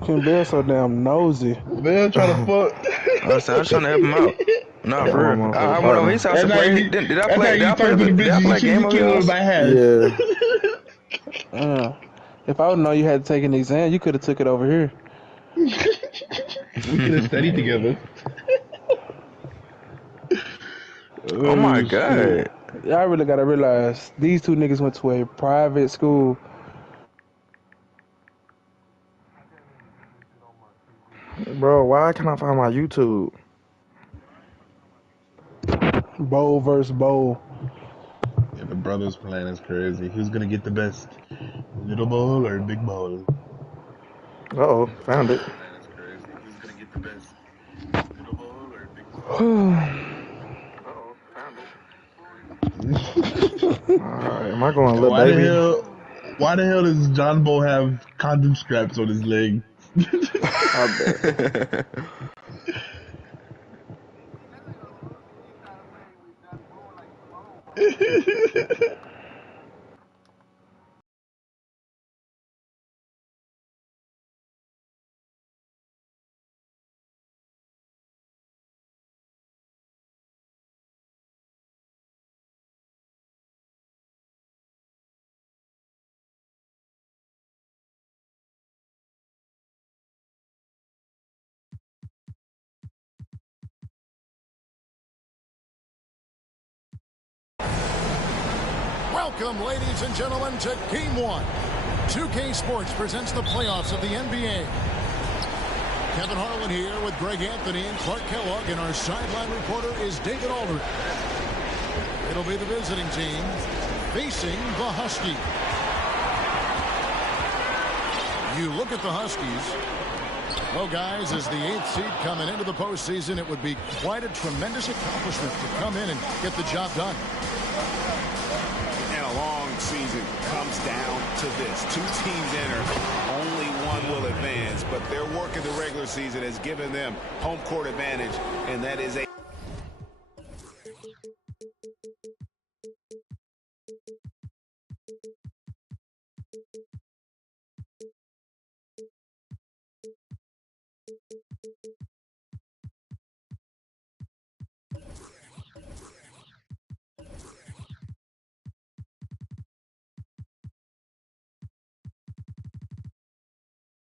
Quinn Bell so damn nosy. Bell trying to fuck. I was trying to help him out. Nah, That for real. motherfucker I went over his partner. house and played. Did I That's how play? Did you I play? talk to the Did I bitches. You play a should game be over your killing them house? by half. Yeah. If I would know you had to take an exam, you could have took it over here. We could have studied together. Oh my Shit. god. I really gotta realize these two niggas went to a private school. Bro, why can't I find my YouTube? Bowl versus bowl. Yeah, the brothers plan is crazy. Who's gonna get the best? Little bowl or big bowl? Uh-oh, found it. Who's gonna get the best? Little bowl or big bowl? Alright, am I going Lil Baby? Why the hell does John Boy have condom straps on his leg? I bet. Welcome, ladies and gentlemen, to Game 1. 2K Sports presents the playoffs of the NBA. Kevin Harlan here with Greg Anthony and Clark Kellogg, and our sideline reporter is David Aldridge. It'll be the visiting team facing the Huskies. You look at the Huskies. Well, guys, as the 8th seed coming into the postseason, it would be quite a tremendous accomplishment to come in and get the job done. And a long season comes down to this. 2 teams enter, only one will advance, but their work in the regular season has given them home court advantage, and that is a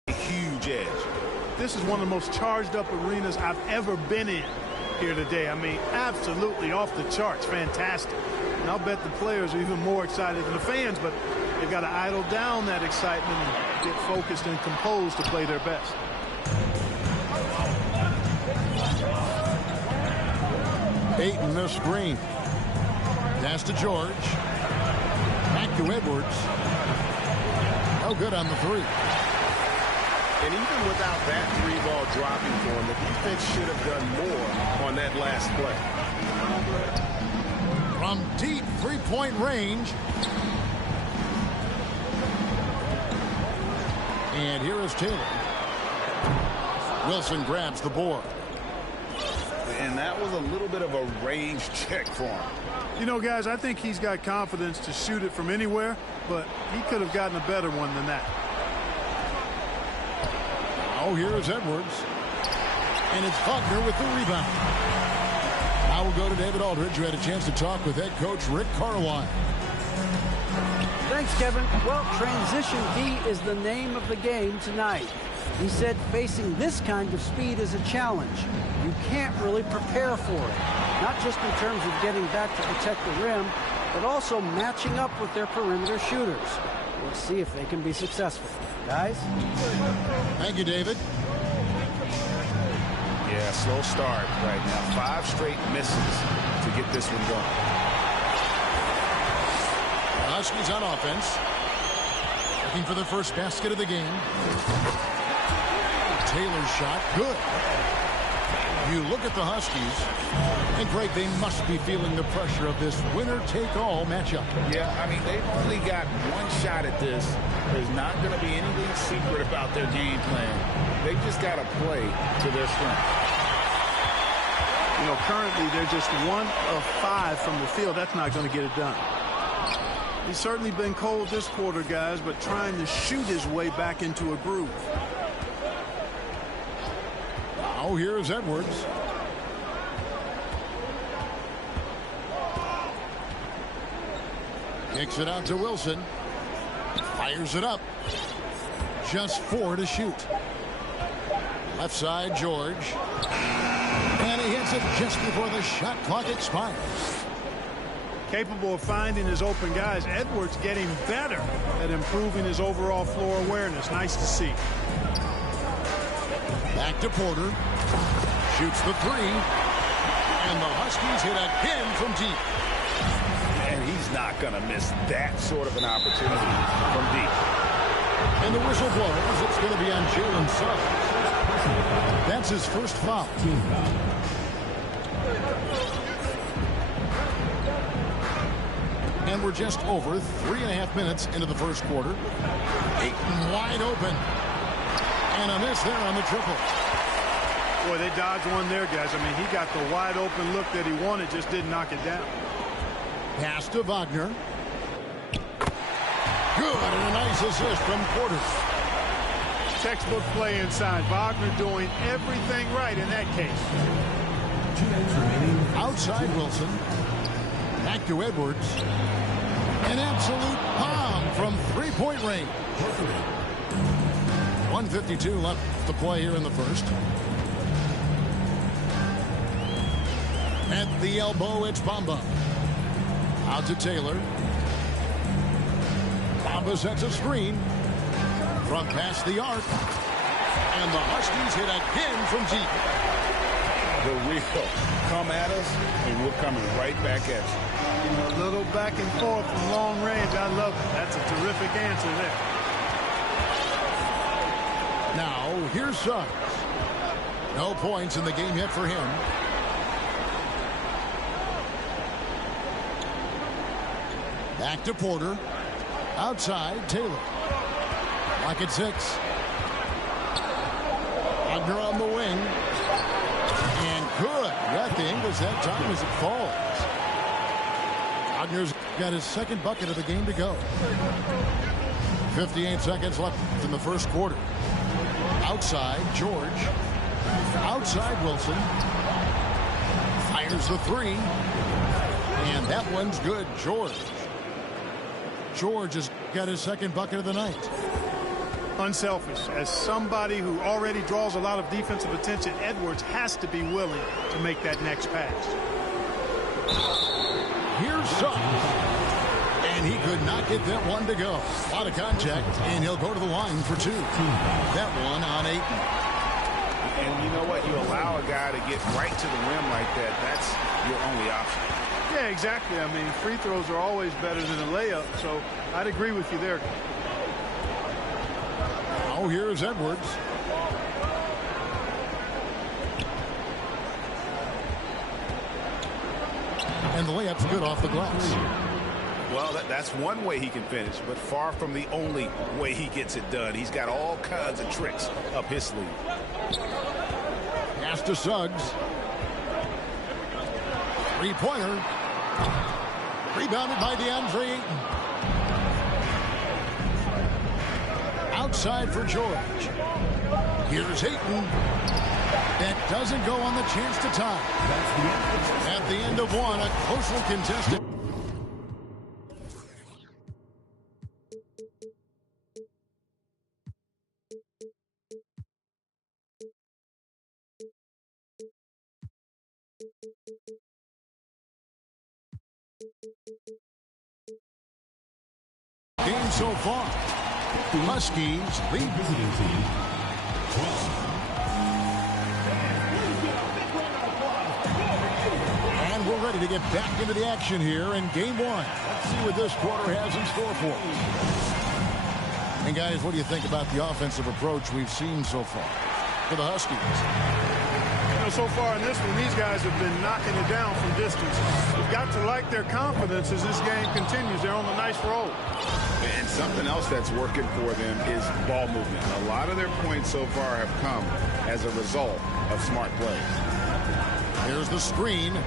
huge edge. This is one of the most charged up arenas I've ever been in here today. I mean, absolutely off the charts. Fantastic. And I'll bet the players are even more excited than the fans, but they've got to idle down that excitement and get focused and composed to play their best. Ayton, the screen. Pass to George. Back to Edwards. No good on the 3. And even without that 3-ball dropping for him, the defense should have done more on that last play. From deep 3-point range. And here is Taylor. Wilson grabs the board. And that was a little bit of a range check for him. You know, guys, I think he's got confidence to shoot it from anywhere, but he could have gotten a better one than that. Oh, here is Edwards. And it's Buckner with the rebound. Now we'll go to David Aldridge, who had a chance to talk with head coach Rick Carlisle. Thanks, Kevin. Well, transition D is the name of the game tonight. He said facing this kind of speed is a challenge. You can't really prepare for it. Not just in terms of getting back to protect the rim, but also matching up with their perimeter shooters. Let's see if they can be successful. Guys? Thank you, David. Yeah, slow start right now. 5 straight misses to get this one going. Huskies on offense. Looking for the first basket of the game. Taylor's shot, good. You look at the Huskies, and Greg, they must be feeling the pressure of this winner-take-all matchup. Yeah, I mean, they've only got one shot at this. There's not going to be anything secret about their game plan. They just got to play to their strength. You know, currently they're just 1 of 5 from the field. That's not going to get it done. He's certainly been cold this quarter, guys, but trying to shoot his way back into a groove. Now here's Edwards. Kicks it out to Wilson. Fires it up. Just 4 to shoot. Left side, George. And he hits it just before the shot clock expires. Capable of finding his open guys. Edwards getting better at improving his overall floor awareness. Nice to see. Back to Porter. Shoots the 3. And the Huskies hit again from deep. And he's not going to miss that sort of an opportunity from deep. And the whistle blows. It's going to be on Jalen Suggs. That's his first foul. And we're just over 3.5 minutes into the first quarter. Ayton wide open. And a miss there on the triple. Boy, they dodged one there, guys. I mean, he got the wide open look that he wanted, just didn't knock it down. Pass to Wagner. Good, and a nice assist from Porter. Textbook play inside. Wagner doing everything right in that case. Outside Wilson. Back to Edwards. An absolute bomb from three-point range. 1:52 left to play here in the first. At the elbow, it's Bamba. Out to Taylor. Bamba sets a screen. Front past the arc. And the Huskies hit again from deep. The wheel come at us, and we're coming right back at you. A little back and forth from long range. I love it. That's a terrific answer there. Now, here's Suggs. No points in the game yet for him. Back to Porter. Outside, Taylor. Lock at 6. Wagner on the wing. And good. Got the Ingles that time as it falls. Wagner's got his second bucket of the game to go. 58 seconds left in the first quarter. Outside, George. Outside, Wilson. Fires the 3. And that one's good, George. George has got his second bucket of the night. Unselfish. As somebody who already draws a lot of defensive attention, Edwards has to be willing to make that next pass. Here's Suggs. And he could not get that one to go. A lot of contact, and he'll go to the line for 2. That one on Ayton. And you know what? You allow a guy to get right to the rim like that. That's your only option. Yeah, exactly. I mean, free throws are always better than a layup, so I'd agree with you there. Now here's Edwards. And the layup's good off the glass. Well, that's one way he can finish, but far from the only way he gets it done. He's got all kinds of tricks up his sleeve. Pass to Suggs. Three-pointer. Rebounded by DeAndre Ayton. Outside for George. Here's Ayton. That doesn't go on the chance to tie. At the end of one, a closely contested. Game so far. Huskies lead visiting team 12. And we're ready to get back into the action here in game 1. Let's see what this quarter has in store for us. And guys, what do you think about the offensive approach we've seen so far for the Huskies? You know, so far in this one, these guys have been knocking it down from distance. You've got to like their confidence as this game continues. They're on a nice roll. And something else that's working for them is ball movement. A lot of their points so far have come as a result of smart play. Here's the screen.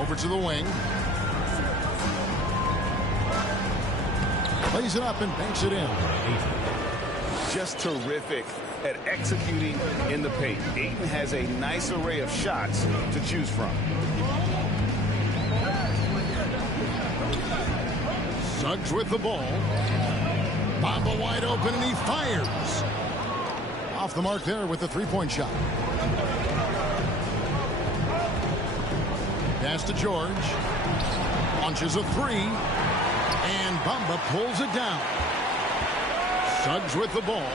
Over to the wing. Plays it up and banks it in. just terrific at executing in the paint. Ayton has a nice array of shots to choose from. Suggs with the ball. Bamba wide open, and he fires. Off the mark there with the three-point shot. Pass to George. Launches a three. And Bamba pulls it down. Suggs with the ball.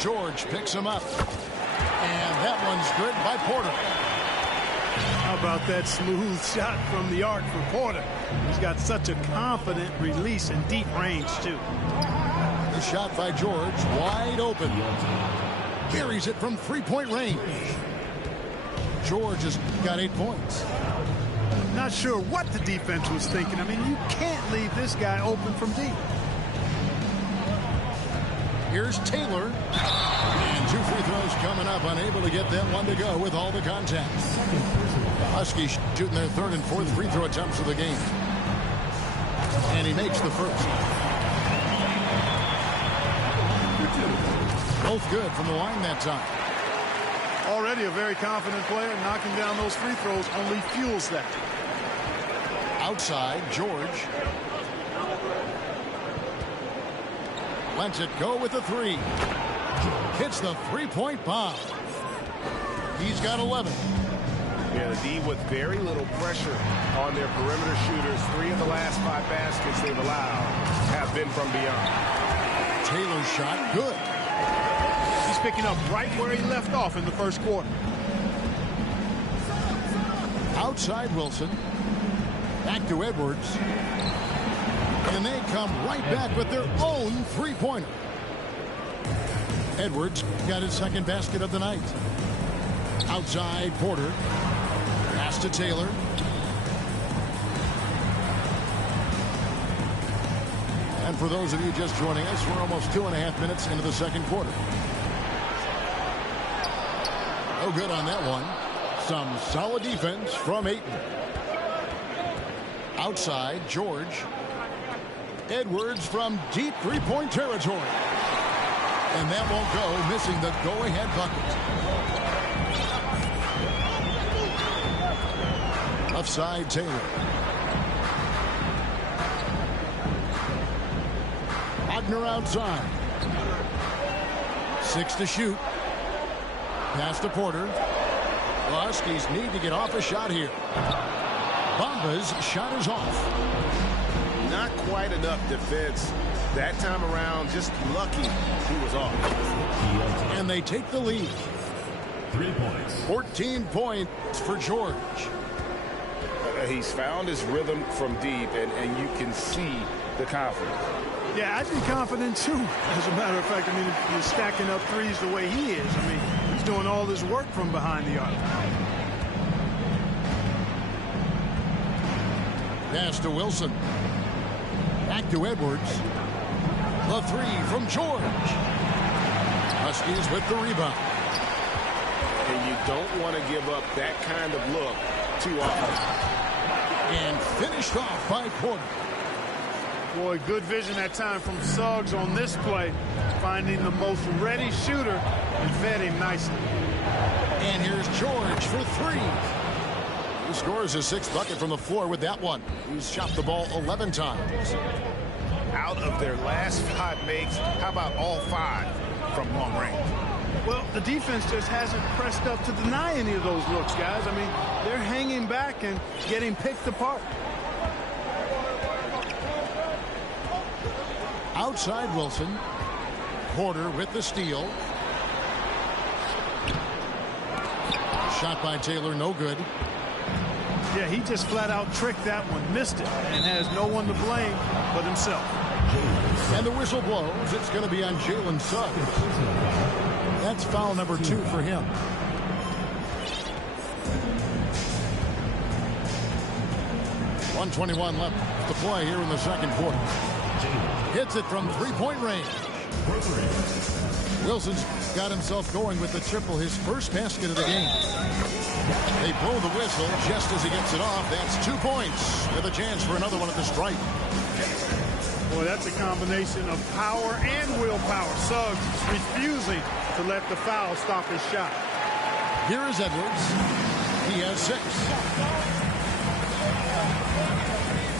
George picks him up. And that one's good by Porter. How about that smooth shot from the arc for Porter? He's got such a confident release and deep range, too. The shot by George, wide open. Carries it from three-point range. George has got 8 points. Not sure what the defense was thinking. I mean, you can't leave this guy open from deep. Here's Taylor. And 2 free throws coming up, unable to get that one to go with all the contact. Huskies shooting their 3rd and 4th free throw attempts of the game. And he makes the first. Both good from the line that time. Already a very confident player. Knocking down those free throws only fuels that. Outside, George. Lets it go with the three. Hits the three-point bomb. He's got 11. Yeah, the D with very little pressure on their perimeter shooters. 3 of the last 5 baskets they've allowed have been from beyond. Taylor's shot, good. He's picking up right where he left off in the first quarter. Outside Wilson. Back to Edwards. And they come right back with their own three-pointer. Edwards got his 2nd basket of the night. Outside Porter. Pass to Taylor. And for those of you just joining us, we're almost 2.5 minutes into the second quarter. No good on that one. Some solid defense from Ayton. Outside, George. Edwards from deep three-point territory. And that won't go, missing the go-ahead bucket. Offside, Taylor. Wagner outside. 6 to shoot. Pass to Porter. The Huskies need to get off a shot here. Bamba's shot is off. Not quite enough defense that time around. Just lucky he was off. And they take the lead. 3 points. 14 points for George. He's found his rhythm from deep, and you can see the confidence. Yeah, I'd be confident too. As a matter of fact, I mean, if you're stacking up threes the way he is, I mean, he's doing all this work from behind the arc. Pass to Wilson. Back to Edwards. The three from George. Huskies with the rebound. And you don't want to give up that kind of look too often. And finished off by Porter. Boy, good vision that time from Suggs on this play. Finding the most ready shooter and fed him nicely. And here's George for three. He scores his 6th bucket from the floor with that one. He's shot the ball 11 times. Out of their last 5 makes, how about all 5 from long range? Well, the defense just hasn't pressed up to deny any of those looks, guys. I mean, they're hanging back and getting picked apart. Outside Wilson. Porter with the steal. Shot by Taylor, no good. Yeah, he just flat out tricked that one, missed it, and has no one to blame but himself. And the whistle blows. It's going to be on Jalen Suggs. That's foul number 2 for him. .121 left to play here in the second quarter. Hits it from three-point range. Wilson's got himself going with the triple, his first basket of the game. They blow the whistle just as he gets it off. That's 2 points with a chance for another one at the stripe. Boy, that's a combination of power and willpower. Suggs refusing to let the foul stop his shot. Here is Edwards. He has 6.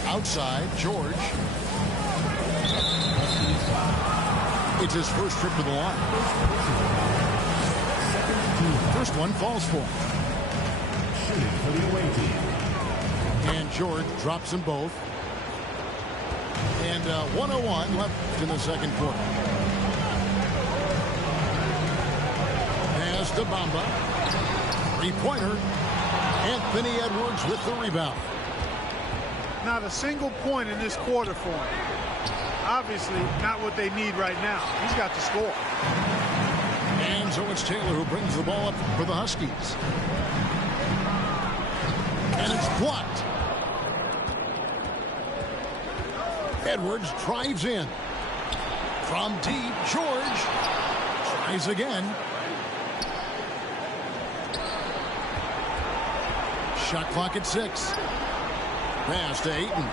Outside, George. It's his first trip to the line. First one falls for him. And George drops them both. And 1:01 left in the second quarter. Pass to Bamba. Three-pointer. Anthony Edwards with the rebound. Not a single point in this quarter for him. Obviously not what they need right now. He's got to score. And so it's Taylor who brings the ball up for the Huskies. And it's blocked. Edwards drives in. From deep, George tries again. Shot clock at 6. Pass to Ayton.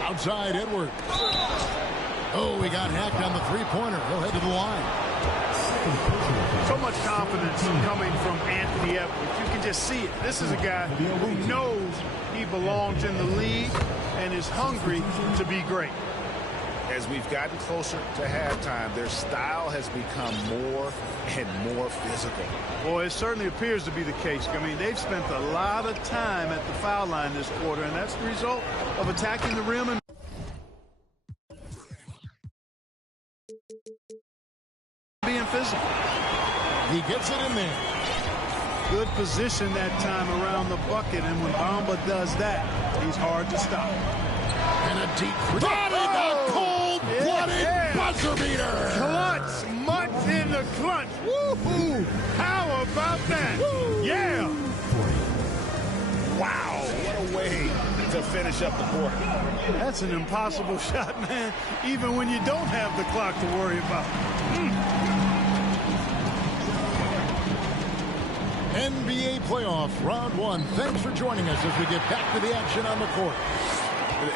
Outside Edwards. Oh, he got hacked on the three-pointer. He'll head to the line. So much confidence coming from Anthony Edwards. You can just see it. This is a guy who knows he belongs in the league and is hungry to be great. As we've gotten closer to halftime, their style has become more and more physical. Boy, it certainly appears to be the case. I mean, they've spent a lot of time at the foul line this quarter, and that's the result of attacking the rim and being physical. He gets it in there. Good position that time around the bucket, and when Bamba does that, he's hard to stop. And a deep cold-blooded buzzer beater. Clutch, much in the clutch. Woohoo! How about that? Woo. Yeah. Wow, what a way to finish up the quarter. That's an impossible shot, man, even when you don't have the clock to worry about. NBA playoff round 1. Thanks for joining us as we get back to the action on the court.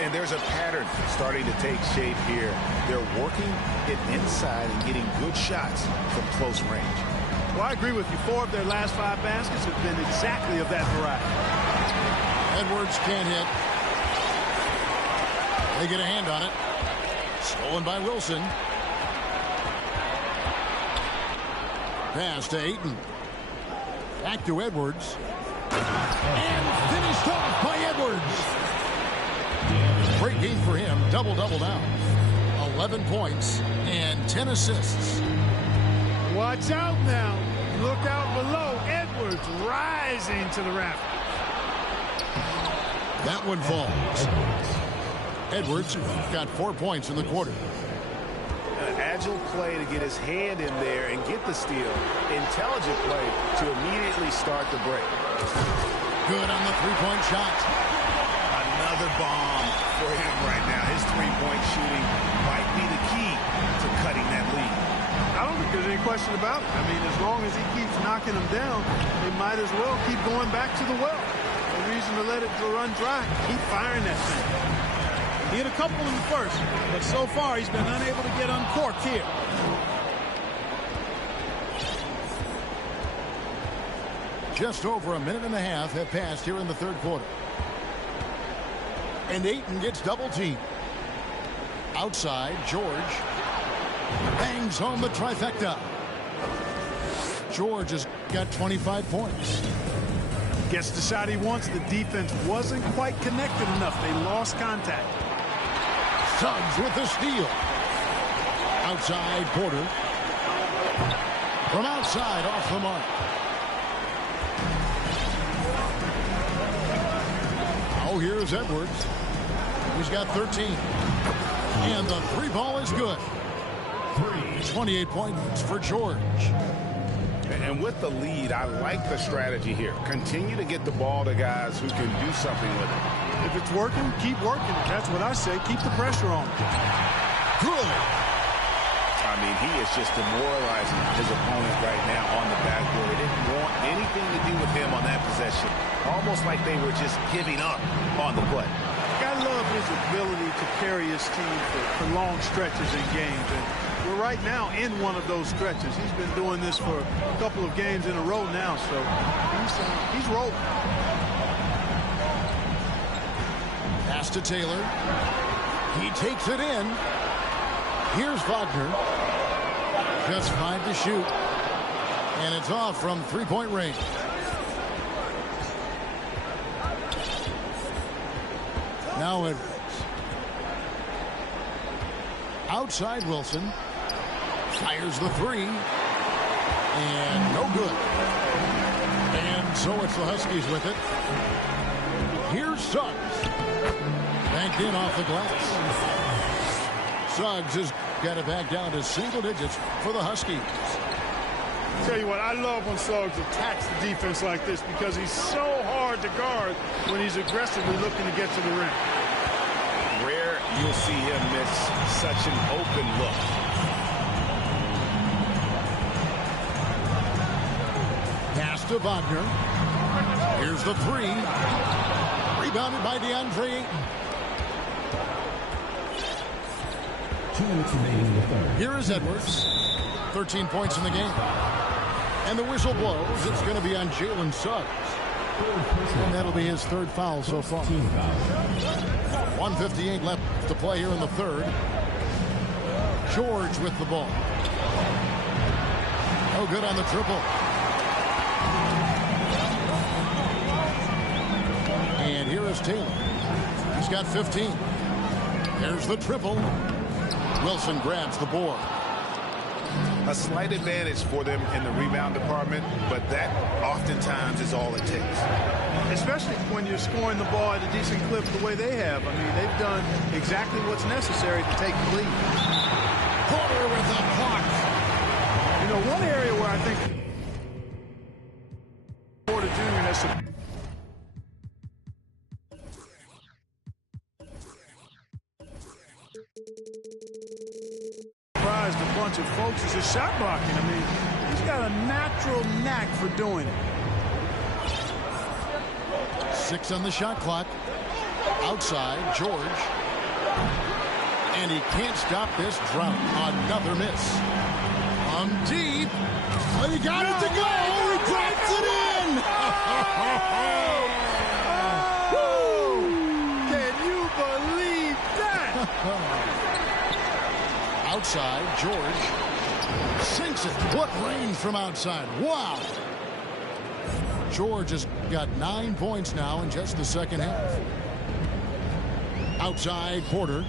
And there's a pattern starting to take shape here. They're working it inside and getting good shots from close range. Well, I agree with you. 4 of their last 5 baskets have been exactly of that variety. Edwards can't hit. They get a hand on it. Stolen by Wilson. Pass to Ayton. Back to Edwards. And finished off by Edwards. Great game for him. Double-double now. 11 points and 10 assists. Watch out now. Look out below. Edwards rising to the rafters. That one falls. Edwards got 4 points in the quarter. An agile play to get his hand in there and get the steal. Intelligent play to immediately start the break. Good on the three-point shot. Another bomb for him right now. His three-point shooting might be the key to cutting that lead. I don't think there's any question about it. I mean, as long as he keeps knocking them down, they might as well keep going back to the well. No reason to let it run dry. Keep firing that thing. He hit a couple in the first, but so far he's been unable to get uncorked here. Just over a minute and a half have passed here in the third quarter. And Ayton gets double-teamed. Outside, George bangs home the trifecta. George has got 25 points. Gets the shot he wants. The defense wasn't quite connected enough. They lost contact. Suggs with the steal. Outside, Porter. From outside, off the mark. Oh, here's Edwards. He's got 13. And the three ball is good. 28 points for George. And with the lead, I like the strategy here. Continue to get the ball to guys who can do something with it. If it's working, keep working it. That's what I say. Keep the pressure on. Good. I mean, he is just demoralizing his opponent right now on the backboard. They didn't want anything to do with him on that possession. Almost like they were just giving up on the play. Gotta love his ability to carry his team for long stretches in games. And we're right now in one of those stretches. He's been doing this for a couple of games in a row now, so he's rolling. Pass to Taylor. He takes it in. Here's Wagner. Just 5 to shoot. And it's off from three-point range. Now Edwards. Outside Wilson. Fires the three. And no good. And so it's the Huskies with it. Here's Suggs. Banked in off the glass. Suggs has got it back down to single digits for the Huskies. Tell you what, I love when Suggs attacks the defense like this because he's so hard to guard when he's aggressively looking to get to the rim. Rare you'll see him miss such an open look. Pass to Wagner. Here's the three. Rebounded by DeAndre Ayton. 2 minutes remaining in the third. Here is Edwards. 13 points in the game. And the whistle blows. It's going to be on Jalen Suggs. And that'll be his third foul so far. 1:58 left to play here in the third. George with the ball. No good on the triple. And here is Taylor. He's got 15. There's the triple. Wilson grabs the board. A slight advantage for them in the rebound department, but that oftentimes is all it takes. Especially when you're scoring the ball at a decent clip the way they have. I mean, they've done exactly what's necessary to take the lead. Porter with the block. You know, one area where I think Porter Jr. has surprised a bunch of folks is his shot blocking. I mean, he's got a natural knack for doing it. 6 on the shot clock. Outside, George. And he can't stop this drought. Another miss. Deep. Oh, he got it to go. He drops it in. Can you believe that? Outside, George sinks it. What range from outside. Wow. George has got 9 points now in just the second half. Outside, Porter.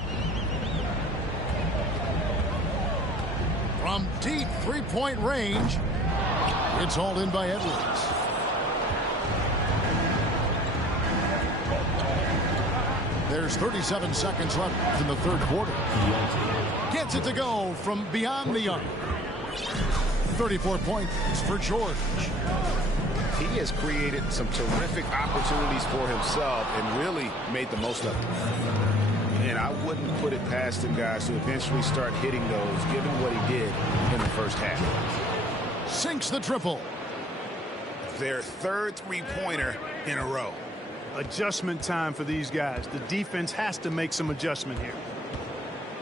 From deep three-point range. It's hauled in by Edwards. There's 37 seconds left in the third quarter. Gets it to go from beyond the arc. 34 points for George. He has created some terrific opportunities for himself and really made the most of them. And I wouldn't put it past him, guys, to eventually start hitting those, given what he did in the first half. Sinks the triple. Their third three-pointer in a row. Adjustment time for these guys. The defense has to make some adjustment here.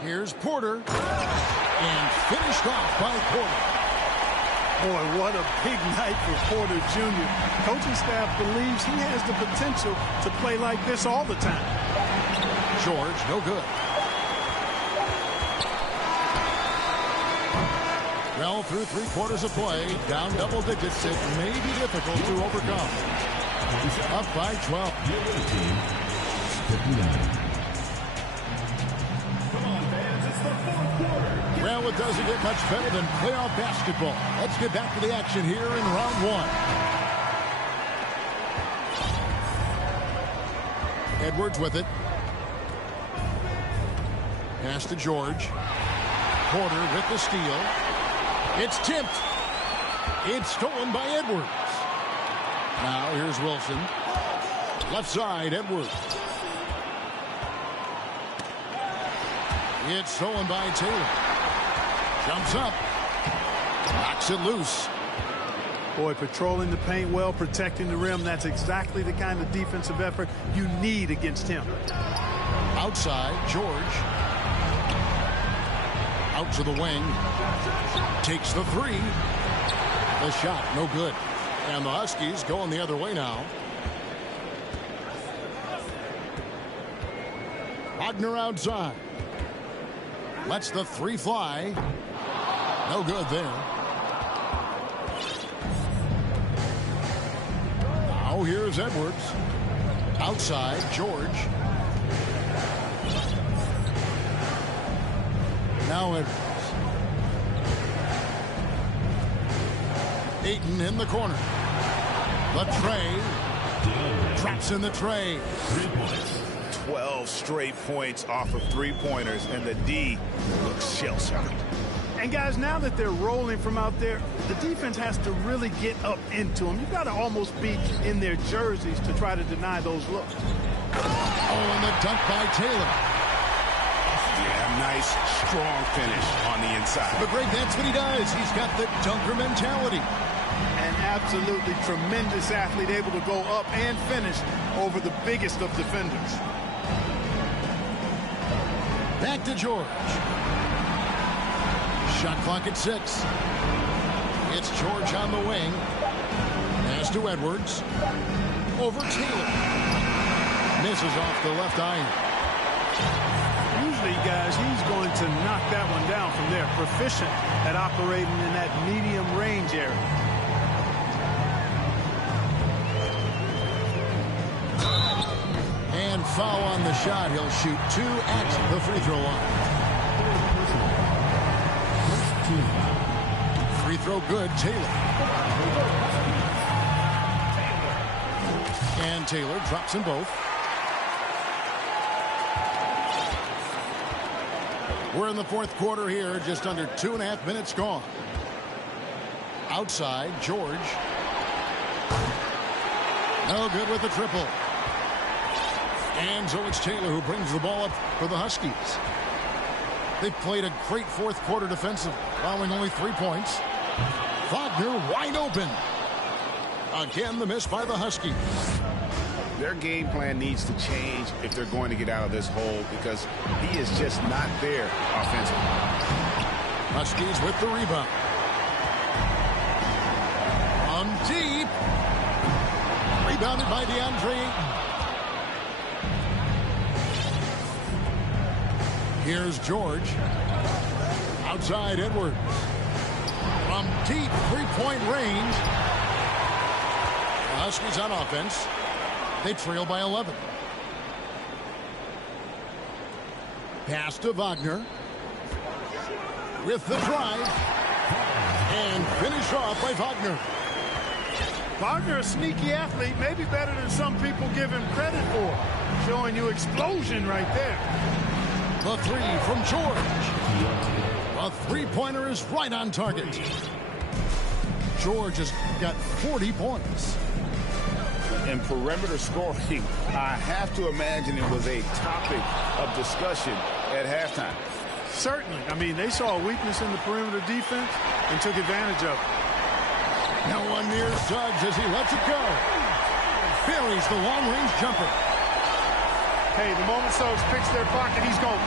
Here's Porter. And finished off by Porter. Boy, what a big night for Porter Jr. Coaching staff believes he has the potential to play like this all the time. George, no good. Well, through 3 quarters of play, down double digits, it may be difficult to overcome. Up by 12. Well, it doesn't get much better than playoff basketball. Let's get back to the action here in round 1. Edwards with it. Pass to George. Porter with the steal. It's tipped. It's stolen by Edwards. Now here's Wilson. Left side, Edwards. It's stolen by Taylor. Jumps up. Knocks it loose. Boy, patrolling the paint well, protecting the rim. That's exactly the kind of defensive effort you need against him. Outside, George. Out to the wing. Takes the three. The shot, no good. And the Huskies going the other way now. Wagner outside. Lets the three fly. No good there. Now here's Edwards. Outside, George. Now Edwards. Ayton in the corner. The tray. Drops in the tray. 12 straight points off of three-pointers, and the D looks shell-shocked. And guys, now that they're rolling from out there, the defense has to really get up into them. You've got to almost be in their jerseys to try to deny those looks. Oh, and the dunk by Taylor. Yeah, nice, strong finish on the inside. But Greg, that's what he does. He's got the dunker mentality. An absolutely tremendous athlete, able to go up and finish over the biggest of defenders. Back to George. Shot clock at 6. It's George on the wing. Pass to Edwards. Over Taylor. Misses off the left iron. Usually, guys, he's going to knock that one down from there. Proficient at operating in that medium range area. And foul on the shot. He'll shoot 2 at the free throw line. Free throw good, Taylor. And Taylor drops them both. We're in the fourth quarter here, just under 2.5 minutes gone. Outside, George. No good with the triple. And so it's Taylor who brings the ball up for the Huskies. They played a great fourth quarter defensive, allowing only 3 points. Wagner wide open. Again, the miss by the Huskies. Their game plan needs to change if they're going to get out of this hole, because he is just not there offensively. Huskies with the rebound. From deep. Rebounded by DeAndre Ayton. Here's George. Outside Edwards. From deep three-point range. The Huskies on offense. They trail by 11. Pass to Wagner. With the drive. And finish off by Wagner. Wagner, a sneaky athlete, maybe better than some people give him credit for. Showing you explosion right there. The three from George. A three-pointer is right on target. George has got 40 points. In perimeter scoring, I have to imagine it was a topic of discussion at halftime. Certainly. I mean, they saw a weakness in the perimeter defense and took advantage of it. No one near Suggs as he lets it go. Buries the long-range jumper. Hey, the moment Suggs picks their pocket, he's going.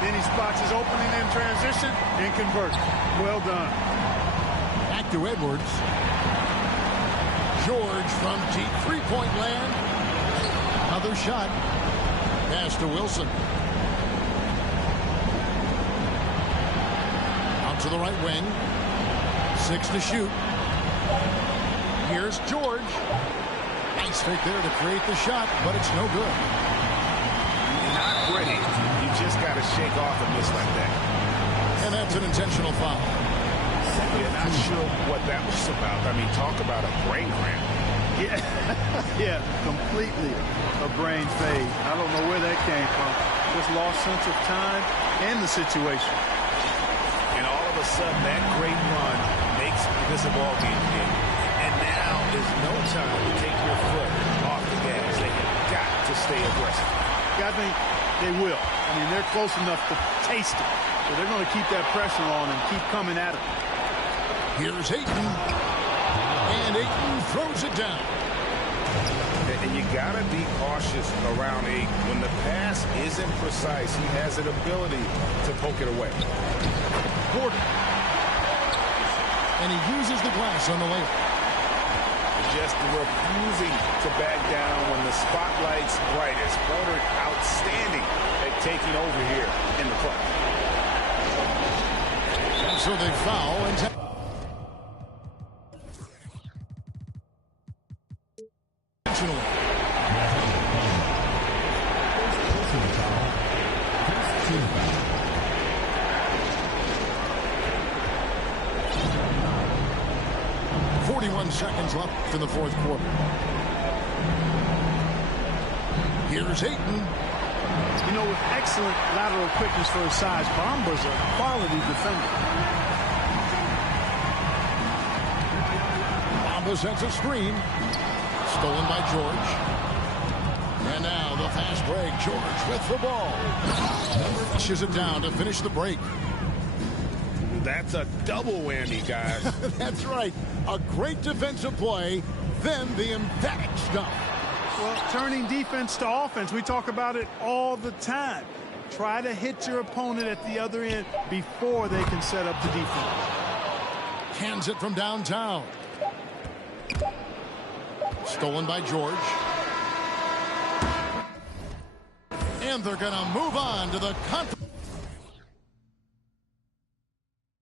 Then he spots his opening in transition and converts. Well done. Back to Edwards. George from deep three-point land. Another shot. Pass to Wilson. Out to the right wing. 6 to shoot. Here's George. Nice fake there to create the shot, but it's no good. Not pretty. You just got to shake off a miss like that. And that's an intentional foul. Yeah, not sure what that was about. I mean, talk about a brain cramp. Yeah, yeah, completely a brain fade. I don't know where that came from. Just lost sense of time and the situation. And all of a sudden, that great run makes this a ball game again. And now is no time to take your foot off the gas. They have got to stay aggressive. I think they will. I mean, they're close enough to taste it. So they're going to keep that pressure on and keep coming at it. Here's Ayton. And Ayton throws it down. And you got to be cautious around Ayton. When the pass isn't precise, he has an ability to poke it away. Gordon. And he uses the glass on the layup. Just refusing to back down when the spotlight's brightest. Porter outstanding at taking over here in the clutch. And so they foul and intentionally. Team foul. 41 seconds left in the fourth quarter. Here's Ayton. You know, with excellent lateral quickness for his size, Bamba's a quality defender. Bamba sets a screen. Stolen by George. And now the fast break. George with the ball. Pushes it down to finish the break. That's a double whammy, guys. That's right. A great defensive play, then the emphatic stuff. Well, turning defense to offense, we talk about it all the time. Try to hit your opponent at the other end before they can set up the defense. Hands it from downtown. Stolen by George. And they're going to move on to the conference.